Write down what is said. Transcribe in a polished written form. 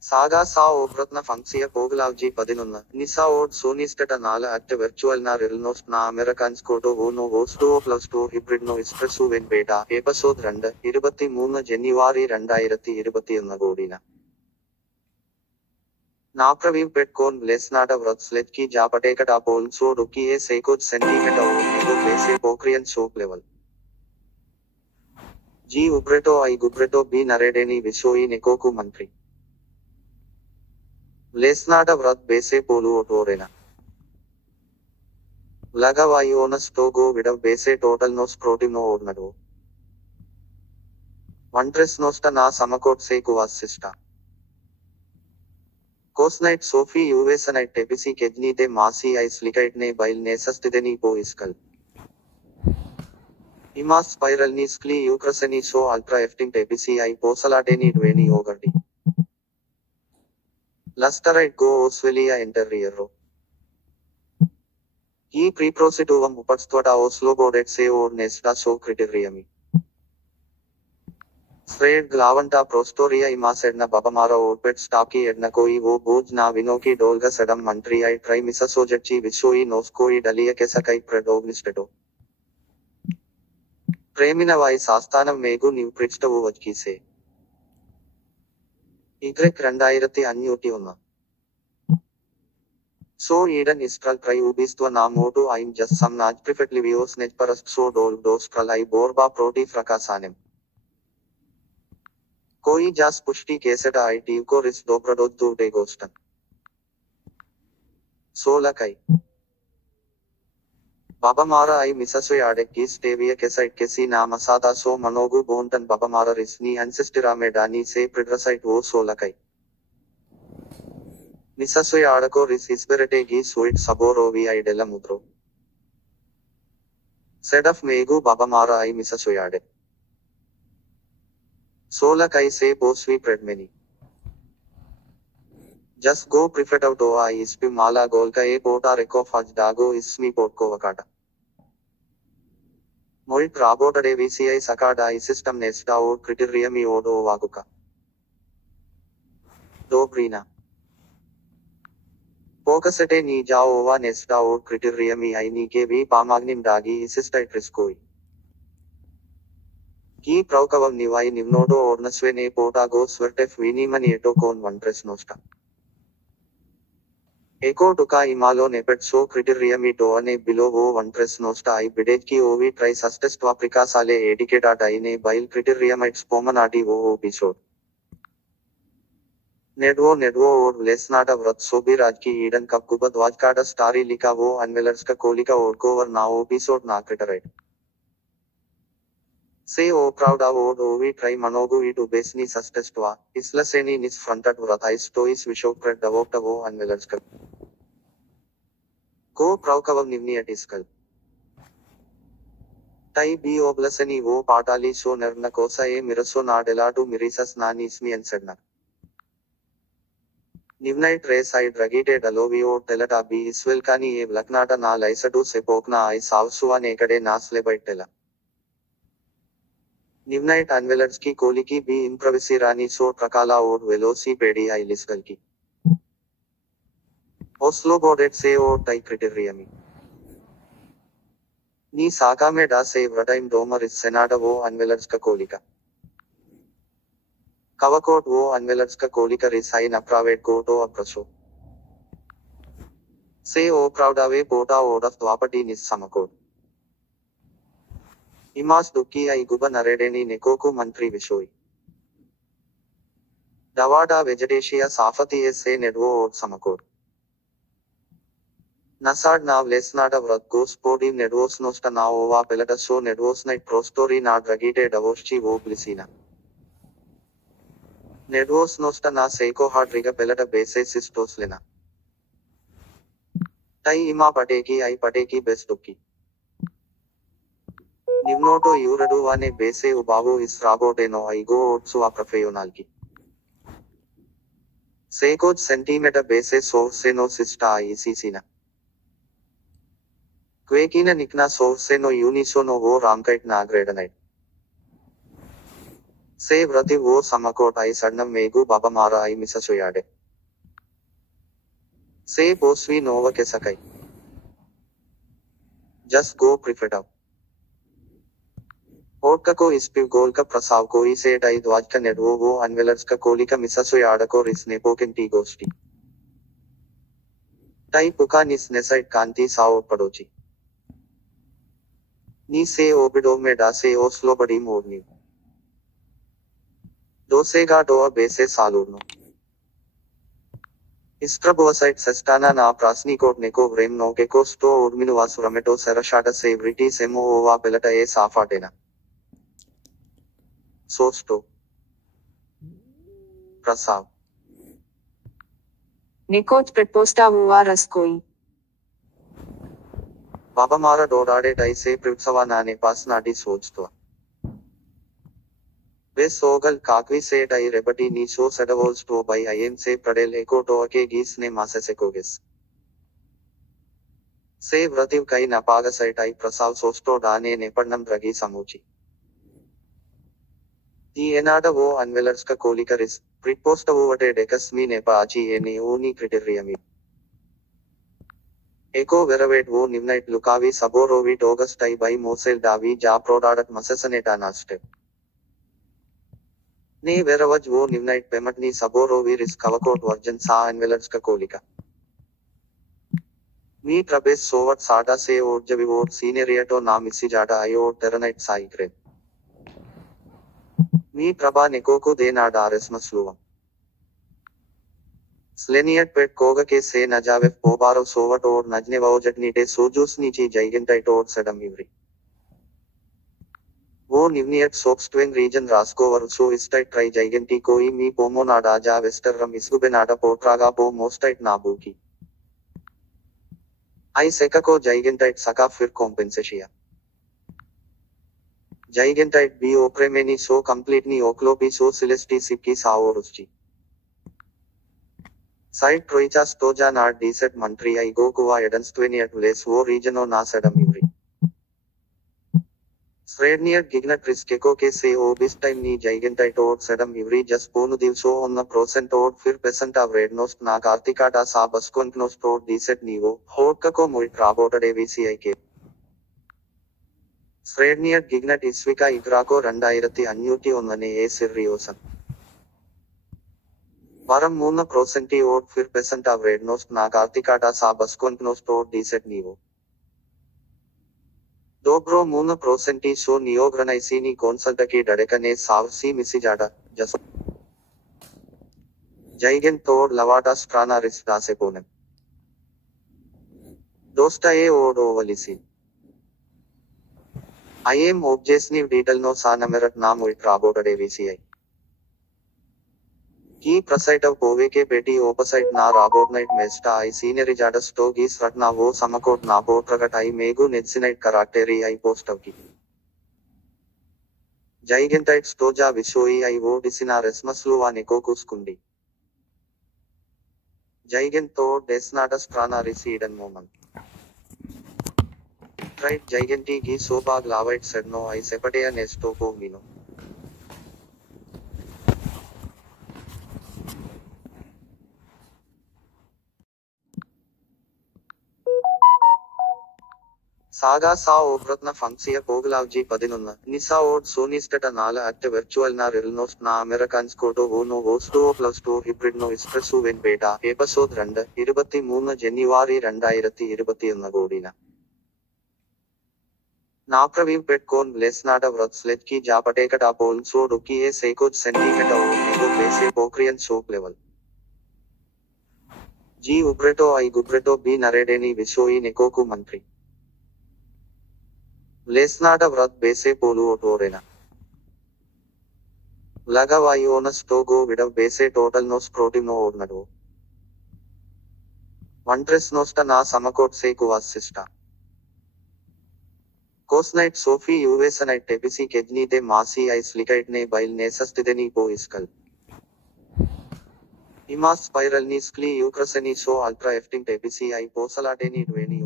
Saga sa obratna funkcija poglavji 11. Nisa od sonistata 4 acte virtualna rilnost na Americans koto uno hosto plus 2 hybridno ispresuven beta episode 2 23 January 2021 godina. Napraviv Petcon Lesnada Vrtsletki Japatekata Pol so Ruki a Seikot Centimeter or Nego Base Pokrian soap level. G. Ubreto I Gubreto B. Naredeni Visoi Nekoku Mantri. Lesnada Vrat Base Polu Otorena. Lagavaionas Togo Vidav Base Total Nos Protino Ornado. Vantres Nosta Na Samakot Sekuvas Sista. Cosnite Sophie Uvesanite Tepisi Kedni de Masi I Slikite Bile Nesastideni Po Iskal. Imas Spiralni Skli Ukraseni So Ultra Efting Tepisi I Posalateni Dweni Ogardi. Lusterite Go Osvelia Interior. He preprosituum upatstwata Oslobodet se or nesta so criteriumi. Spread glavanta prostoria imasedna babamara orpet staki edna koi wo boj na vinoki dolga sedam mantri I try misasojetchi visoi noskoi dalia kesakai predognisteto. Preminavai sastanam megu new pritstavu vajki se. Y 2501. So Eden Istral Tri Ubistva Namotu I'm just some Naj Prefectlivios Nejparast so dol dos Pralai Borba Proti Fracasanem. Koi jas pushti keseta I tivko ris dobradot tu de gostan. Solakai. Babamara I misasoyade kis tevia kesite kesi na masada so manogu bontan babamara risni ancestira medani se pridrasite wo solakai. Misasoyadako ris isberete gi suit saboro vi I della mudro. Said of megu babamara I misasoyade. Solakai se posvi predmeni. Just go prefet out o I ispi mala golka e pota reko faj dago ismi potko vakata. Molt rabotade VCI sakada I system nesta or criteriumi odo vaguka. Dobrina. Focusete ni jaova nesta or criteriumi I ni ke vi pamagnim dagi isistite riskoi. Ki praukavam nivai nivnodo ornasve ne pota go svertef vinimani eto kon vantres nosta. Eko tuka imalo nepet so criteriumi toane below o vantres nosta I bidej ki ovi try sustestva pricasale edicata daine bile criteriumites pomanati o episode. Nedvo or lesnata vrat sobi rajki Eden kap kubad vajkada stari lika wo anvelarska kolika orkover na episode na criterite. Se o prouda od ovi try manogu itu besni sustestva, islaseni nis frontat vrat I stois vishokpred davokta wo anvelarska. Ko praukavam nivniatiskal. Tai bi oblaseni wo patali so nerna kosa e miraso na delatu mirisas na nismi ansedna. Nivnite race I dragite dalovio telata bi isvelkani e vlaknata na laisatu sepokna I savsuva nekade naslebaitela. Nivnite anvelarski koliki bi improvisirani so trakala od veloci pedi I liskalki. Oslobodet se or tai criteriumi. Ni saga me da se vrataim domer is senada wo anvelarska kolika. Kavakot wo anvelarska kolika is I napravet koto apraso. Se o proudave pota odaf dwapati nis samakot. Imas duki I guba naredeni nekoku mantri vishoi. Davada vegetatia safati es se nedvo od samakot. Nasad nav lesnada vrat gos podim nedvos nosta na ova pelata so nedvos night prostori na dragite davoschi wo blisina. Nedvos nosta na seiko hadriga pelata base sistoslena. Tai ima pateki I pateki bestuki. Nivnoto yuraduvane base ubavu is raboteno I go otsu aprafeonalki. Seiko centimeter base so seno sista I isisina. Quakina nikna so seno unisono wo ramkite na gradanite. से व्रति वो समकोट आई सडनम मेगु बाबमारा आई मिससुयाडे से पोस्वी now के सकै just go प्रिफेटव ओटका को इस्पिव गोल का प्रसाव को ई set आई द्वाज का नेडवो वो अनवेलर्स का कोली का मिससुयाडा को रिस नेपोकिन टी गोष्टी टाई पुका निस नेसाइट कांति साओ पड़ोची नी से ओबिडो में डा से ओस्लो बड़ी मोड़नी डोसेगा डोआ बेसे सालूर्नो इस्ट्रबोसाइट सेस्टाना ना प्रास्निकोट नेको व्रेम नोकेको स्टो उर्मिनुवा सुरमेटो सेरशाटा से व्रिटी सेमो ओवा पेलटा ए साफाटेना सोस्टो प्रसाव निकोच प्रपोस्टा हुआ रसकोई बाबा मारा डोडाडे टाई से प्रिप्सवा नाने पास नाडी सोचतो वे सोगल काकवी से टाई रेबटी नी सो सडवोल स्टो बाई आयन से प्रडेल एकोटो के गीस ने मासे से कोगिस से व्रतिव कई नपाग से टाई प्रसाव सोस्टो डाने ने पन्नम रगी समूची दी एनाड वो अनवेलर्स का कोली का रिस प्रिपोस्ट वो वटे डेकस मी ने पाची ए ने ओनी क्रिटेरियमी एको वेरवेट वो निम्नाइट लुकावी सबोरोवी डोगस टाई बाई मोसेल डावी जा प्रोडाडट मसेसनेटा नास्टेप ने वेरवज वो निम्नाइट पेमटनी सबोरोवी रिस कवकोट वर्जन सा अनवेलर्स का कोलिका मी प्रबेस सोवट साडा से ओट जविवोट सीनियरियटो नाम इसी जाडा आयोट टेरनाइट साइक्रेट मी प्रभा नेकोको देना डारेस्मस लुवम स्लेनियट पेट कोग के से नजावे पोबारो सोवट और नजने वोजट नीटे सोजूस नीची जाइगेंटाइट और सडम इवरी वो निवनियट सोक्स्ट्वेंग रीजन रास्कोवर सो इस्टाइट ट्राई जाइगेंटी कोई मी पोमोनाडा जा वेस्टरम इसुबेनाडा पोट्रागा पो मोस्टाइट नाबूकी आई सेका को जाइगेंटाइट सका फिर कॉम्पेंसेशिया जाइगेंटाइट बी ओप्रेमेनी सो कंप्लीटनी ओक्लोपी सो सिलेस्टी सिक्की साओरुस्ची साइट ट्रोइचा स्टोजा नाट डीसेट मंट्री आई गोकुवा एडन्स्ट्वेनियट लेस वो रीजनो ना सडम इवरी स्रेडनियट गिग्नट रिस्केको के से ओ बिस टाइम नी जाइगेंटाइट और सडम इवरी जस पोनु दिवसो ऑन % और फिर पेसेंट ऑफ रेडनोस्ट ना कार्तिकाटा सा बस्कोंकनोस्ट और डीसेट नीवो होटको मुइट राबोटडे वीसीआई के स्रेडनियट गिग्नट इस्विका इग्राको 2551 ए सिर्रियोसन वारम 3% और फिर पेसेंट ऑफ रेडनोस्ट ना कार्तिकाटा सा बस्कोंकनोस्ट और डीसेट नीवो डोब्रो 3% सो नियोग्रनाइसीनी कॉन्सल्टकी डडेकने सावसी मिसिजाडा जसो जाइगेन तोड़ लवाटा स्ट्राना रिस दासे पोनेम दोस्टा ए ओड ओवलिसी आईएम ऑब्जेस्निव डीटल नो सानमेरट नाम उइट राबोटडे वीसीआई की प्रसाइट ऑफ पोवे के पेटी ओपसाइट ना राबोटनाइट मेस्टा आई सीनियरी जाडस टोगीस रटना वो समकोट ना पोट्रगट आई मेगु नेत्सिनाइट कराक्टेरी आई पोस्ट की जाइगेंटाइट स्टोजा विशोई आई वो डिसिना रेस्मस्लुवा निकोकुस्कुंडी जाइगेन तो डेस्नाडा स्ट्राना रिसीडन मोमन ट्राइट जाइगेंटी की सोबाग लावाइट सेडनो आई सेपटेया नेस्टो को मिनो सागा सा ओब्रत्न फंक्सिया पोगलावजी 11 निसा ओड सोनिस्टट 4 अट वर्चुअल ना रिलनोस ना अमेरिकन्स कोटो ओनो होस्टो प्लस 2 हिब्रिड नो इस्प्रेसु वेन बेटा एपिसोड 2 23 ജനുവരി 2021 गोडिना नाप्रवीव पेटकोन लेस्नाडा व्रत्सलेट की जापटेकटा पोल सो डुकी ए सेकोच सेंटीमीटर और नेगो बेसे पोक्रियन सोप लेवल जी उब्रेटो आई गुब्रेटो बी नरेडेनी विशोई नेकोकु मंत्री लेस्नाडा व्रत बेसे पोलु ओटोरेना लगवायोनस टोगो विडव बेसे टोटल नोस प्रोटीनो ओडनडो वंट्रेस नोस्टा ना समकोट से कुवासिस्टा कोसनाइट सोफी यूवेसनाइट टेपिसी केजनी दे मासी आई स्लिकाइट ने बाइल ने सस्तिदेनी पो इस्कल इमास स्पाइरल नी स्क्ली यूक्रसनी सो अल्ट्रा एफ्टिंग टेपिसी आई पोसलाटेनी ड्वेनी